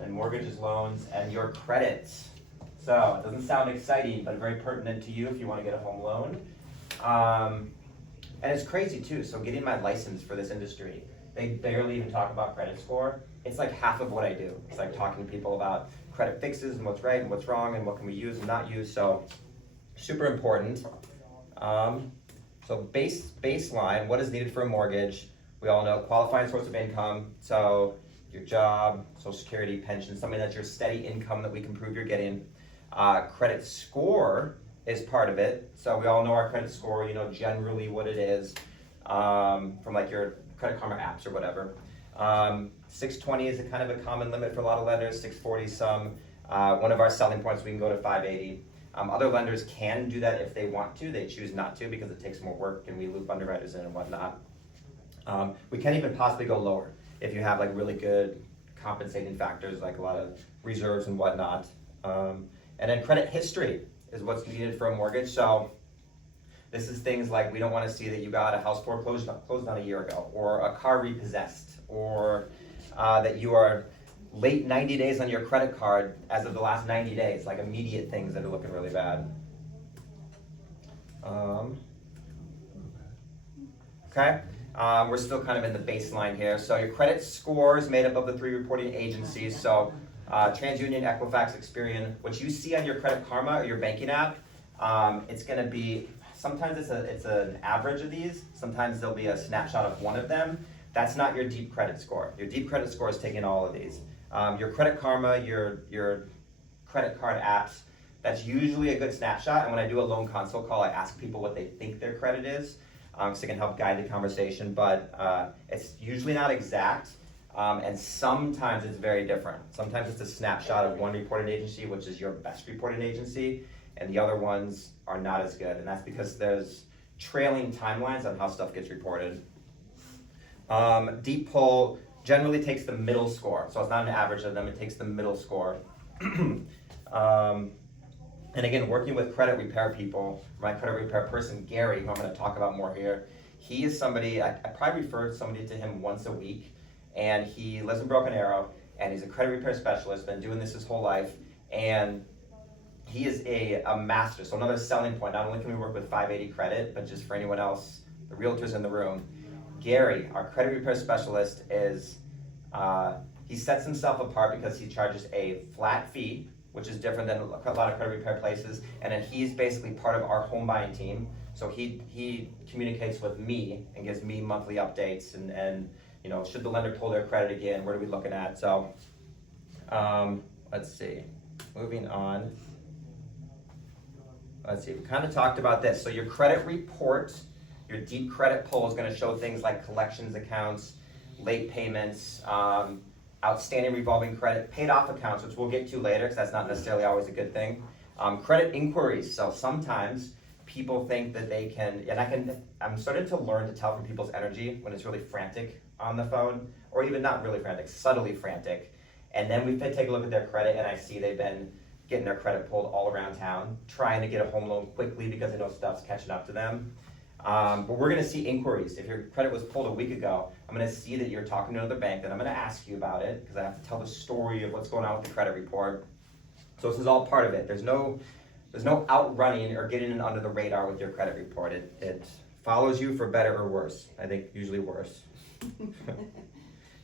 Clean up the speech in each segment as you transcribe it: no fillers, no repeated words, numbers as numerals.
and mortgages, loans, and your credit. So it doesn't sound exciting, but very pertinent to you if you want to get a home loan. And it's crazy too, so getting my license for this industry, they barely even talk about credit score. It's like half of what I do. It's like talking to people about credit fixes and what's right and what's wrong and what can we use and not use, so super important. So baseline, what is needed for a mortgage? We all know qualifying source of income, so your job, Social Security, pension, something that's your steady income that we can prove you're getting. Credit score is part of it, so we all know our credit score, you know generally what it is from like your Credit Karma apps or whatever. 620 is a kind of a common limit for a lot of lenders, 640 some. One of our selling points, we can go to 580. Other lenders can do that if they want to. They choose not to because it takes more work and we loop underwriters in and whatnot. We can even possibly go lower if you have like really good compensating factors like a lot of reserves and whatnot. And then credit history is what's needed for a mortgage. So this is things like we don't want to see that you got a house foreclosed on a year ago, or a car repossessed, or that you are late 90 days on your credit card as of the last 90 days, like immediate things that are looking really bad. Okay, we're still kind of in the baseline here. So your credit score is made up of the 3 reporting agencies. So TransUnion, Equifax, Experian. What you see on your Credit Karma or your banking app, it's going to be, sometimes it's an average of these. Sometimes there'll be a snapshot of one of them. That's not your deep credit score. Your deep credit score is taking all of these. Your Credit Karma, your credit card apps, that's usually a good snapshot. And when I do a loan consult call, I ask people what they think their credit is, so it can help guide the conversation. But it's usually not exact, and sometimes it's very different. Sometimes it's a snapshot of one reporting agency, which is your best reporting agency, and the other ones are not as good. And that's because there's trailing timelines on how stuff gets reported. Deep pull generally takes the middle score, so it's not an average of them, it takes the middle score. And again, working with credit repair people, my credit repair person, Gary, who I'm going to talk about more here, he is somebody, I probably refer somebody to him once a week, and he lives in Broken Arrow, and he's a credit repair specialist, been doing this his whole life, and he is a master. So another selling point, not only can we work with 580 credit, but just for anyone else, the realtors in the room, Gary, our credit repair specialist, is, he sets himself apart because he charges a flat fee, which is different than a lot of credit repair places, and then he's basically part of our home buying team. So he communicates with me and gives me monthly updates and you know, should the lender pull their credit again, what are we looking at? So let's see, moving on. Let's see, we kind of talked about this. So your credit report, your deep credit pull is going to show things like collections accounts, late payments, outstanding revolving credit, paid off accounts, which we'll get to later because that's not necessarily always a good thing. Credit inquiries, so sometimes people think that they can, and I'm starting to learn to tell from people's energy when it's really frantic on the phone, or even not really frantic, subtly frantic. And then we take a look at their credit and I see they've been getting their credit pulled all around town, trying to get a home loan quickly because they know stuff's catching up to them. But we're going to see inquiries. If your credit was pulled a week ago, I'm going to see that you're talking to another bank, then I'm going to ask you about it because I have to tell the story of what's going on with the credit report. So this is all part of it. There's no outrunning or getting in under the radar with your credit report. It follows you for better or worse. I think usually worse.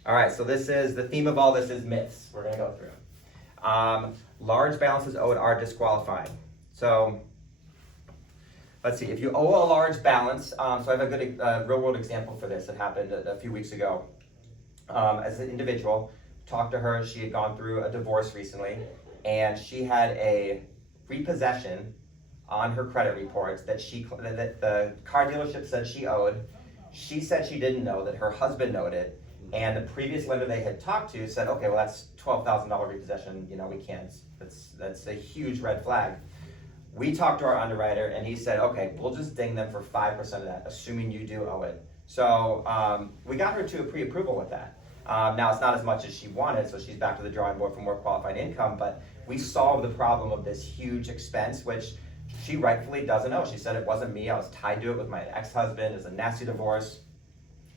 All right, so this is, the theme of all this is myths we're going to go through. Large balances owed are disqualifying. So let's see, if you owe a large balance, so I have a good real world example for this that happened a few weeks ago. As an individual, talked to her, she had gone through a divorce recently, and she had a repossession on her credit reports that the car dealership said she owed. She said she didn't know, that her husband owed it, and the previous lender they had talked to said, okay, well that's $12,000 repossession, you know, we can't, that's a huge red flag. We talked to our underwriter and he said, okay, we'll just ding them for 5% of that, assuming you do owe it. So we got her to a pre-approval with that. Now it's not as much as she wanted, so she's back to the drawing board for more qualified income, but we solved the problem of this huge expense, which she rightfully doesn't know. She said it wasn't me, I was tied to it with my ex-husband, it's a nasty divorce,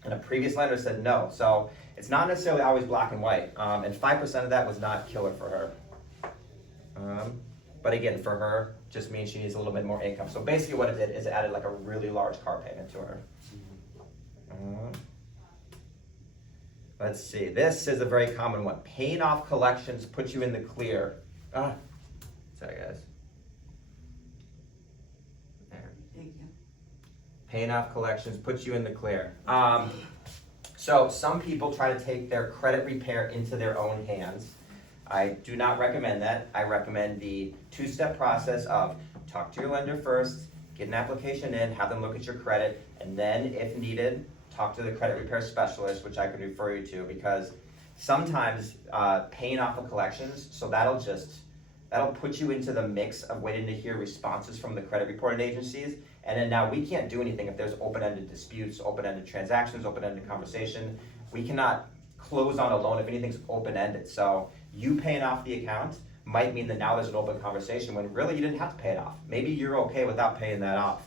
and a previous lender said no. So it's not necessarily always black and white, and 5% of that was not killer for her. But again, for her, just means she needs a little bit more income. So basically what it did is it added like a really large car payment to her. Let's see, this is a very common one. Paying off collections puts you in the clear. Sorry guys. There. Thank you. Paying off collections puts you in the clear. So some people try to take their credit repair into their own hands. I do not recommend that. I recommend the two-step process of talk to your lender first, get an application in, have them look at your credit, and then if needed, talk to the credit repair specialist, which I can refer you to, because sometimes paying off of collections, so that'll put you into the mix of waiting to hear responses from the credit reporting agencies, and then now we can't do anything if there's open-ended disputes, open-ended transactions, open-ended conversation. We cannot close on a loan if anything's open-ended. So you paying off the account might mean that now there's an open conversation when really you didn't have to pay it off. Maybe you're okay without paying that off.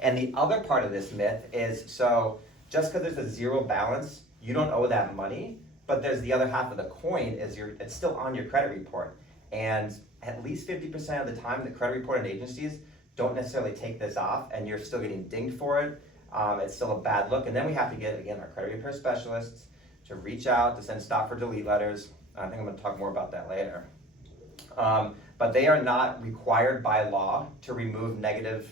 And the other part of this myth is, so just because there's a zero balance, you don't owe that money, but there's the other half of the coin is it's still on your credit report. And at least 50% of the time, the credit reporting agencies don't necessarily take this off and you're still getting dinged for it. It's still a bad look. And then we have to get, again, our credit repair specialists to reach out, to send stop for delete letters. I think I'm gonna talk more about that later. But they are not required by law to remove negative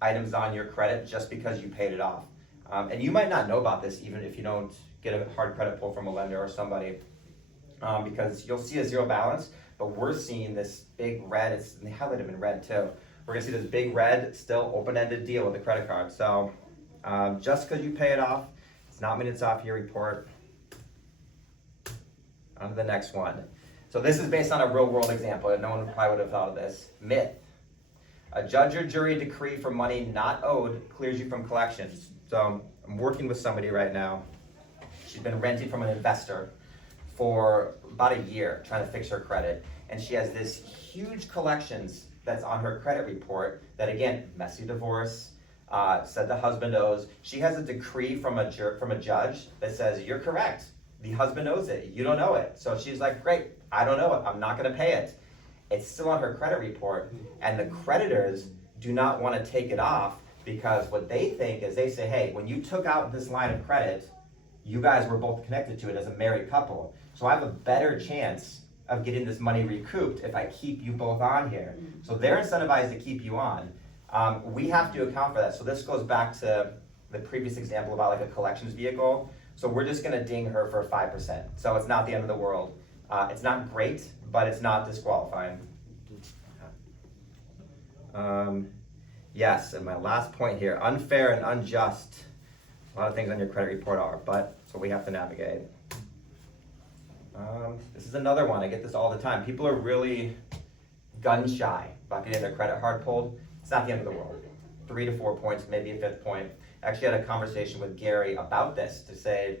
items on your credit just because you paid it off. And you might not know about this even if you don't get a hard credit pull from a lender or somebody, because you'll see a zero balance, but we're seeing this big red, they highlighted them in red too. We're gonna see this big red, still open-ended deal with a credit card. So just because you pay it off, it's not mean it's off your report. On to the next one. So this is based on a real world example. No one probably would have thought of this. Myth. A judge or jury decree for money not owed clears you from collections. So I'm working with somebody right now. She's been renting from an investor for about a year, trying to fix her credit. And she has this huge collections that's on her credit report that, again, messy divorce, said the husband owes. She has a decree from a judge that says, you're correct. The husband owes it. You don't owe it. So she's like, great, I don't owe it. I'm not going to pay it. It's still on her credit report. And the creditors do not want to take it off because what they think is they say, hey, when you took out this line of credit, you guys were both connected to it as a married couple. So I have a better chance of getting this money recouped if I keep you both on here. So they're incentivized to keep you on. We have to account for that. So this goes back to the previous example about like a collections vehicle. So we're just gonna ding her for 5%. So it's not the end of the world. It's not great, but it's not disqualifying. Yes, and my last point here, unfair and unjust. A lot of things on your credit report are, but it's what we have to navigate. This is another one, I get this all the time. People are really gun shy about getting their credit hard pulled. It's not the end of the world. 3 to 4 points, maybe a 5th point. I actually had a conversation with Gary about this to say,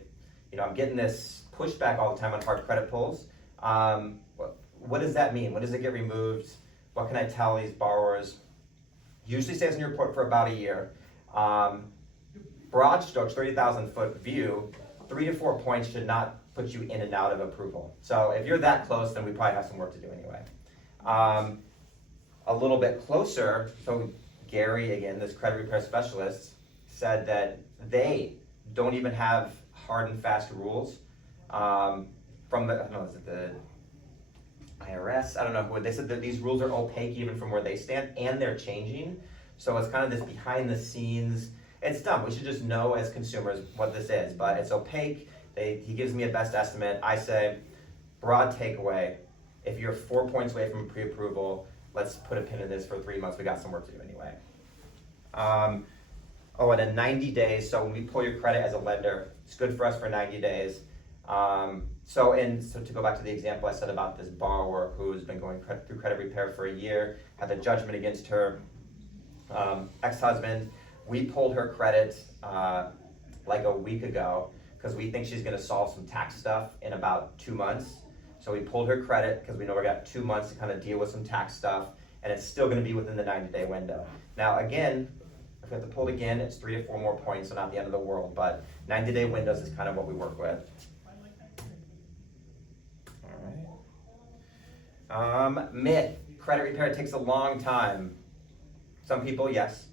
you know, I'm getting this pushback all the time on hard credit pulls. What does that mean? When does it get removed? What can I tell these borrowers? Usually stays in your report for about a year. Broad strokes, 30,000 foot view, 3 to 4 points should not put you in and out of approval. So if you're that close, then we probably have some work to do anyway. A little bit closer, so Gary, again, this credit repair specialist, said that they don't even have hard and fast rules from the, I don't know, is it the IRS? I don't know who, they said that these rules are opaque even from where they stand, and they're changing. So it's kind of this behind the scenes, it's dumb. We should just know as consumers what this is, but it's opaque. He gives me a best estimate. I say, broad takeaway, if you're 4 points away from pre-approval, let's put a pin in this for 3 months. We got some work to do anyway. And in 90 days, so when we pull your credit as a lender, it's good for us for 90 days. So to go back to the example I said about this borrower who's been going through credit repair for a year, had the judgment against her ex-husband. We pulled her credit like a week ago because we think she's going to solve some tax stuff in about 2 months. So we pulled her credit because we know we got 2 months to kind of deal with some tax stuff, and it's still going to be within the 90-day window. Now again, if we have to pull it again, it's 3 to 4 more points, so not the end of the world, but 90-day windows is kind of what we work with. All right. Myth, credit repair takes a long time. Some people, yes.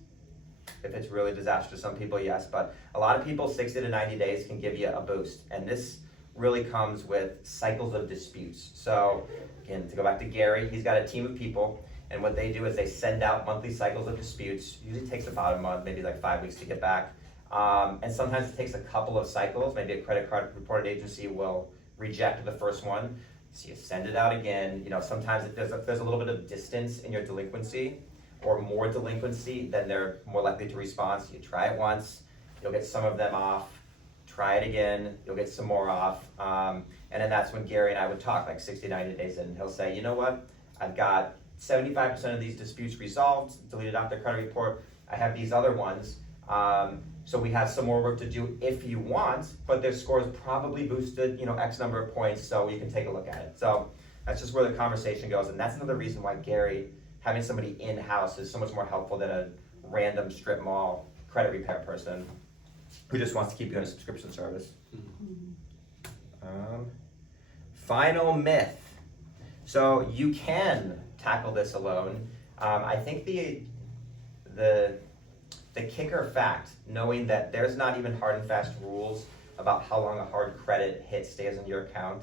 If it's really disastrous, some people, yes, but a lot of people, 60 to 90 days can give you a boost, and this really comes with cycles of disputes. So, again, to go back to Gary, he's got a team of people, and what they do is they send out monthly cycles of disputes. Usually takes about a month, maybe like 5 weeks to get back. And sometimes it takes a couple of cycles. Maybe a credit card reported agency will reject the first one. So you send it out again. You know, sometimes if there's a little bit of distance in your delinquency or more delinquency, then they're more likely to respond. So you try it once, you'll get some of them off. Try it again, you'll get some more off. And then that's when Gary and I would talk like 60, 90 days in. He'll say, you know what, I've got 75% of these disputes resolved, deleted off their credit report. I have these other ones. So we have some more work to do if you want, but their score is probably boosted, X number of points, so you can take a look at it. So that's just where the conversation goes. And that's another reason why Gary, having somebody in-house is so much more helpful than a random strip mall credit repair person who just wants to keep you in a subscription service. Final myth. So you can tackle this alone. I think the kicker fact, knowing that there's not even hard and fast rules about how long a hard credit hit stays in your account,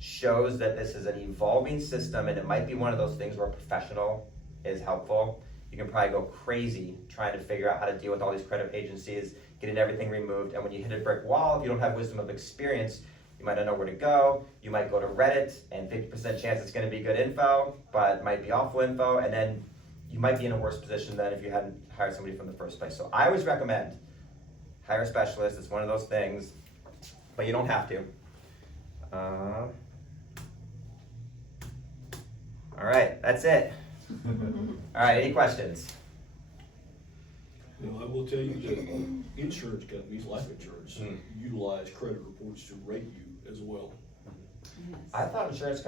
shows that this is an evolving system, and it might be one of those things where a professional is helpful. You can probably go crazy trying to figure out how to deal with all these credit agencies, getting everything removed, and when you hit a brick wall, if you don't have wisdom of experience, you might not know where to go. You might go to Reddit, and 50% chance it's going to be good info, but it might be awful info, and then you might be in a worse position than if you hadn't hired somebody from the first place. So I always recommend hire a specialist. It's one of those things, but you don't have to. All right, that's it. All right, any questions? Well, I will tell you that insurance companies, life insurance, utilize credit reports to rate you as well. I thought insurance companies